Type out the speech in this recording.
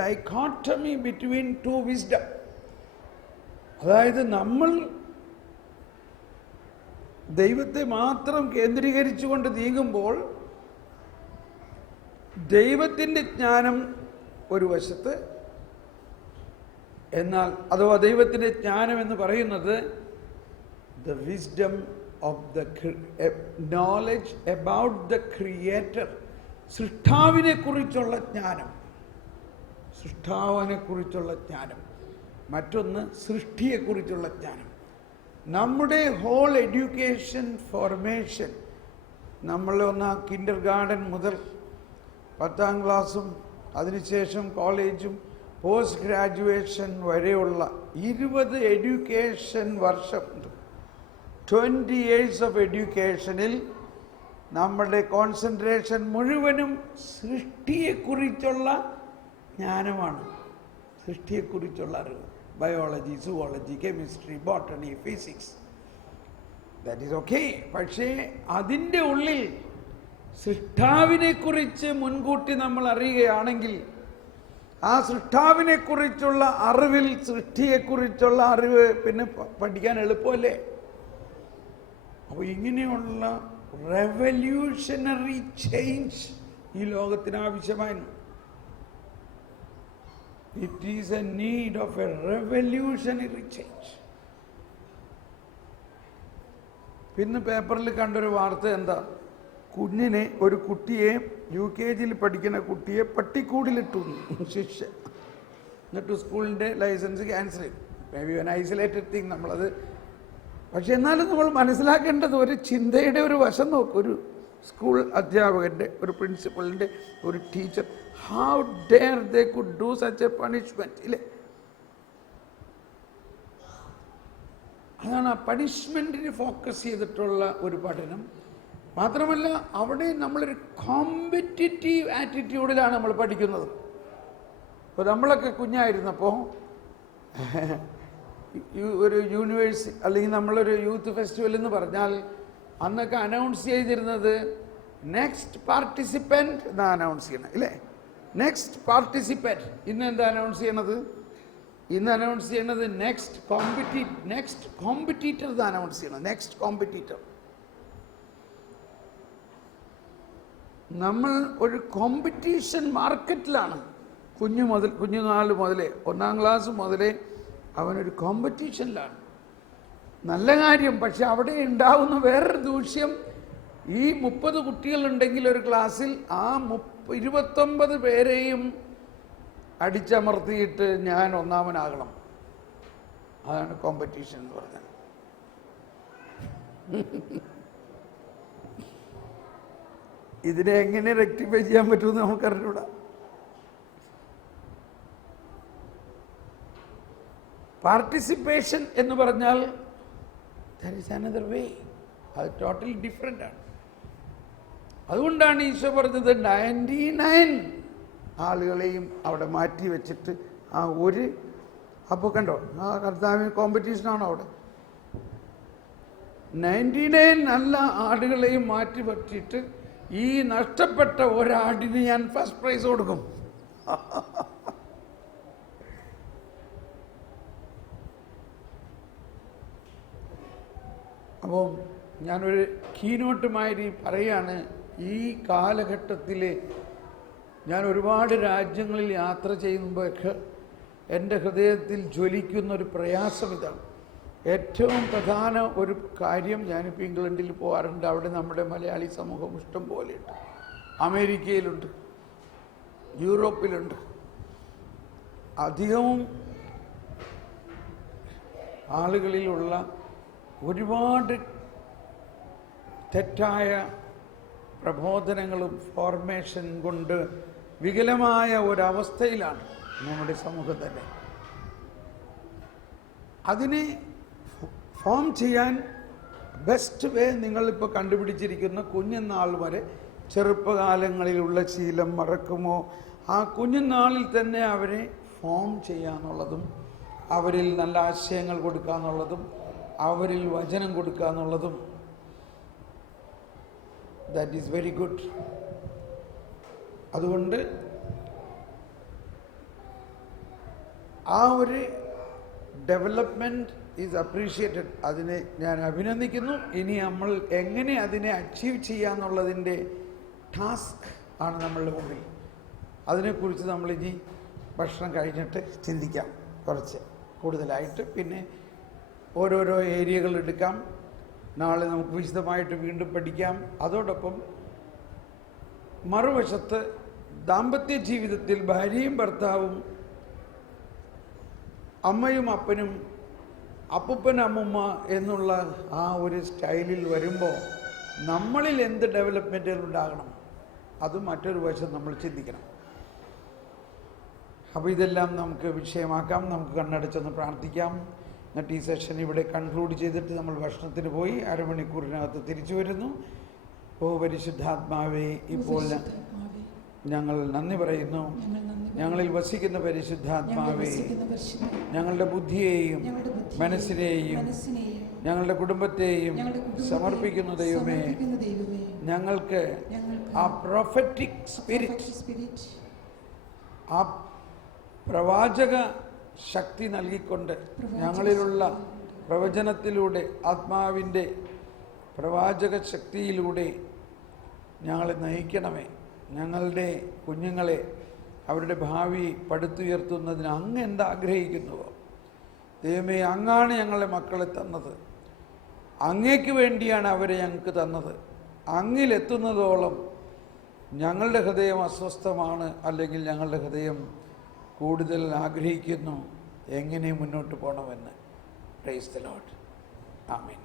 dichotomy between two wisdom. അതായത് നമ്മൾ ദൈവത്തെ മാത്രം കേന്ദ്രീകരിച്ചുകൊണ്ട് നീങ്ങുമ്പോൾ ദൈവത്തിൻ്റെ ജ്ഞാനം ഒരു വശത്ത്, എന്നാൽ അഥവാ ദൈവത്തിൻ്റെ ജ്ഞാനം എന്ന് പറയുന്നത് the wisdom of the knowledge about the creator, സൃഷ്ടാവിനെ കുറിച്ചുള്ള ജ്ഞാനം, സൃഷ്ടാവിനെ കുറിച്ചുള്ള ജ്ഞാനം. മറ്റൊന്ന് സൃഷ്ടിയെക്കുറിച്ചുള്ള ജ്ഞാനം. നമ്മുടെ ഹോൾ എഡ്യൂക്കേഷൻ ഫോർമേഷൻ, നമ്മൾ കിൻഡർ ഗാർഡൻ മുതൽ 10ാം ക്ലാസ്സും അതിനുശേഷം കോളേജും പോസ്റ്റ് ഗ്രാജുവേഷൻ വരെയുള്ള 20 എഡ്യൂക്കേഷൻ വർഷമുണ്ട്. 20 years ഓഫ് എഡ്യൂക്കേഷനിൽ നമ്മുടെ കോൺസെൻട്രേഷൻ മുഴുവനും സൃഷ്ടിയെക്കുറിച്ചുള്ള ജ്ഞാനമാണ്, സൃഷ്ടിയെക്കുറിച്ചുള്ള അറിവ്. Biology, zoology, chemistry, botany, physics, that is okay. പക്ഷേ അതിൻ്റെ ഉള്ളിൽ സൃഷ്ടാവിനെക്കുറിച്ച് മുൻകൂട്ടി നമ്മൾ അറിയുകയാണെങ്കിൽ ആ സൃഷ്ടാവിനെക്കുറിച്ചുള്ള അറിവിൽ സൃഷ്ടിയെക്കുറിച്ചുള്ള അറിവ് പിന്നെ പഠിക്കാൻ എളുപ്പമല്ലേ? അപ്പോൾ ഇങ്ങനെയുള്ള റെവല്യൂഷണറി ചേഞ്ച് ഈ ലോകത്തിന് ആവശ്യമായിരുന്നു. It is a need of a revolutionary change. പിന്നെ പേപ്പറിൽ കണ്ടൊരു വാർത്ത എന്താ? ഒരു കുട്ടിയെ UKG പഠിക്കുന്ന കുട്ടിയെ പട്ടിക്കൂടിലിട്ടു ശിക്ഷ. എന്നിട്ട് സ്കൂളിൻ്റെ ലൈസൻസ് ക്യാൻസൽ ചെയ്തു. May be an isolated thing നമ്മളത്. പക്ഷെ എന്നാലും നമ്മൾ മനസ്സിലാക്കേണ്ടത് ഒരു ചിന്തയുടെ ഒരു വശം നോക്കും. ഒരു സ്കൂൾ അധ്യാപകൻ്റെ, ഒരു പ്രിൻസിപ്പളിൻ്റെ, ഒരു teacher, how dare they could do such a punishment, ഇല്ലേ? അതാണ് ആ പണിഷ്മെൻറ്റിന് ഫോക്കസ് ചെയ്തിട്ടുള്ള ഒരു പഠനം. മാത്രമല്ല അവിടെ നമ്മളൊരു കോമ്പറ്റിറ്റീവ് ആറ്റിറ്റ്യൂഡിലാണ് നമ്മൾ പഠിക്കുന്നത്. ഇപ്പോൾ നമ്മളൊക്കെ കുഞ്ഞായിരുന്നപ്പോൾ ഒരു യൂണിവേഴ്സിറ്റി അല്ലെങ്കിൽ നമ്മളൊരു യൂത്ത് ഫെസ്റ്റിവൽ എന്ന് പറഞ്ഞാൽ അന്നൊക്കെ അനൗൺസ് ചെയ്തിരുന്നത് നെക്സ്റ്റ് പാർട്ടിസിപ്പൻറ്റ് എന്നാണ് അനൗൺസ് ചെയ്യണം, ഇല്ലേ? Next participant. ഇന്ന് എന്താ അനൗൺസ് ചെയ്യണത്? ഇന്ന് അനൗൺസ് ചെയ്യണത് നെക്സ്റ്റ് കോമ്പറ്റീറ്റർ എന്ന് അനൗൺസ് ചെയ്യണം. Next competitor. നമ്മൾ ഒരു കോമ്പറ്റീഷൻ മാർക്കറ്റിലാണ്. കുഞ്ഞുനാൾ മുതലേ, 1ാം ക്ലാസ് മുതലേ അവനൊരു കോമ്പറ്റീഷനിലാണ്. നല്ല കാര്യം. പക്ഷെ അവിടെ ഉണ്ടാവുന്ന വേറൊരു ദൂഷ്യം, ഈ 30 കുട്ടികളുണ്ടെങ്കിൽ ഒരു ക്ലാസ്സിൽ ആ 29 പേരെയും അടിച്ചമർത്തിയിട്ട് ഞാൻ ഒന്നാമനാകണം. അതാണ് കോമ്പറ്റീഷൻ എന്ന് പറഞ്ഞാൽ. ഇതിനെ എങ്ങനെ റെക്ടിഫൈ ചെയ്യാൻ പറ്റുമെന്ന് നമുക്കറിഞ്ഞൂടാ. പാർട്ടിസിപ്പേഷൻ എന്ന് പറഞ്ഞാൽ there is another way. അത് ടോട്ടലി ഡിഫറെൻ്റ് ആണ്. അതുകൊണ്ടാണ് ഈശോ പറഞ്ഞത് 99 ആളുകളെയും അവിടെ മാറ്റി വെച്ചിട്ട് ആ ഒരു, അപ്പോൾ കണ്ടോ ആ കർത്താവിന് കോമ്പറ്റീഷനാണോ അവിടെ? 99 നല്ല ആടുകളെയും മാറ്റി പറ്റിയിട്ട് ഈ നഷ്ടപ്പെട്ട ഒരാടിന് ഞാൻ ഫസ്റ്റ് പ്രൈസ് കൊടുക്കും. അപ്പോൾ ഞാനൊരു കീനോട്ടുമായി പറയുകയാണ്, ഈ കാലഘട്ടത്തിൽ ഞാൻ ഒരുപാട് രാജ്യങ്ങളിൽ യാത്ര ചെയ്യുമ്പോഴൊക്കെ എൻ്റെ ഹൃദയത്തിൽ ജ്വലിക്കുന്നൊരു പ്രയാസം ഇതാണ്. ഏറ്റവും പ്രധാന ഒരു കാര്യം, ഞാനിപ്പോൾ ഇംഗ്ലണ്ടിൽ പോകാറുണ്ട്, അവിടെ നമ്മുടെ മലയാളി സമൂഹം ഇഷ്ടം പോലെയുണ്ട്. അമേരിക്കയിലുണ്ട്, യൂറോപ്പിലുണ്ട്. അധികവും ആളുകളിലുള്ള ഒരുപാട് തെറ്റായ പ്രബോധനങ്ങളും ഫോർമേഷൻ കൊണ്ട് വികലമായ ഒരവസ്ഥയിലാണ് നമ്മുടെ സമൂഹം തന്നെ. അതിനെ ഫോം ചെയ്യാൻ ബെസ്റ്റ് വേ നിങ്ങളിപ്പോൾ കണ്ടുപിടിച്ചിരിക്കുന്ന കുഞ്ഞുനാൾ വരെ ചെറുപ്പകാലങ്ങളിലുള്ള ശീലം മറക്കുമോ, ആ കുഞ്ഞുനാളിൽ തന്നെ അവരെ ഫോം ചെയ്യാന്നുള്ളതും അവരിൽ നല്ല ആശയങ്ങൾ കൊടുക്കുക എന്നുള്ളതും അവരിൽ വചനം കൊടുക്കുക എന്നുള്ളതും ദാറ്റ് ഈസ് വെരി ഗുഡ്. അതുകൊണ്ട് ആ ഒരു ഡെവലപ്മെൻറ്റ് ഈസ് അപ്രീഷിയേറ്റഡ്. അതിനെ ഞാൻ അഭിനന്ദിക്കുന്നു. ഇനി നമ്മൾ എങ്ങനെ അതിനെ അച്ചീവ് ചെയ്യാന്നുള്ളതിൻ്റെ ടാസ്ക് ആണ് നമ്മളുടെ മുമ്പിൽ. അതിനെക്കുറിച്ച് നമ്മളിനി ഭക്ഷണം കഴിഞ്ഞിട്ട് ചിന്തിക്കാം കുറച്ച് കൂടുതലായിട്ട്. പിന്നെ ഓരോരോ ഏരിയകൾ എടുക്കാം. നാളെ നമുക്ക് വിശദമായിട്ട് വീണ്ടും പഠിക്കാം. അതോടൊപ്പം മറുവശത്ത് ദാമ്പത്യ ജീവിതത്തിൽ ഭാര്യയും ഭർത്താവും, അമ്മയും അപ്പനും, അപ്പൂപ്പൻ അമ്മുമ്മ എന്നുള്ള ആ ഒരു സ്റ്റൈലിൽ വരുമ്പോൾ നമ്മളിൽ എന്ത് ഡെവലപ്മെൻറ്റുകൾ ഉണ്ടാകണം, അതും മറ്റൊരു വശം നമ്മൾ ചിന്തിക്കണം. അപ്പോൾ ഇതെല്ലാം നമുക്ക് വിഷയമാക്കാം. നമുക്ക് കണ്ണടച്ചൊന്ന് പ്രാർത്ഥിക്കാം. എന്നിട്ട് ഈ സെഷൻ ഇവിടെ കൺക്ലൂഡ് ചെയ്തിട്ട് നമ്മൾ ഭക്ഷണത്തിന് പോയി അരമണിക്കൂറിനകത്ത് തിരിച്ചു വരുന്നു. ഓ പരിശുദ്ധാത്മാവേ, ഇപ്പോൾ ഞങ്ങൾ നന്ദി പറയുന്നു. ഞങ്ങളിൽ വസിക്കുന്ന പരിശുദ്ധാത്മാവേ, ഞങ്ങളുടെ ബുദ്ധിയെയും മനസ്സിനെയും ഞങ്ങളുടെ കുടുംബത്തെയും സമർപ്പിക്കുന്ന ദൈവമേ, ഞങ്ങൾക്ക് ആ പ്രൊഫറ്റിക് സ്പിരിറ്റ്, ആ പ്രവാചക ശക്തി നൽകിക്കൊണ്ട് ഞങ്ങളിലുള്ള പ്രവചനത്തിലൂടെ, ആത്മാവിൻ്റെ പ്രവാചക ശക്തിയിലൂടെ ഞങ്ങളെ നയിക്കണമേ. ഞങ്ങളുടെ കുഞ്ഞുങ്ങളെ അവരുടെ ഭാവി പടുത്തുയർത്തുന്നതിന് അങ്ങ് എന്താഗ്രഹിക്കുന്നുവോ ദൈവമേ, അങ്ങാണ് ഞങ്ങളെ മക്കളെ തന്നത്. അങ്ങേക്ക് വേണ്ടിയാണ് അവരെ ഞങ്ങൾക്ക് തന്നത്. അങ്ങിലെത്തുന്നതോളം ഞങ്ങളുടെ ഹൃദയം അസ്വസ്ഥമാണ്, അല്ലെങ്കിൽ ഞങ്ങളുടെ ഹൃദയം കൂടുതൽ ആഗ്രഹിക്കുന്നു എങ്ങനെ മുന്നോട്ട് പോകണമെന്ന്. Praise the Lord. ആമേൻ.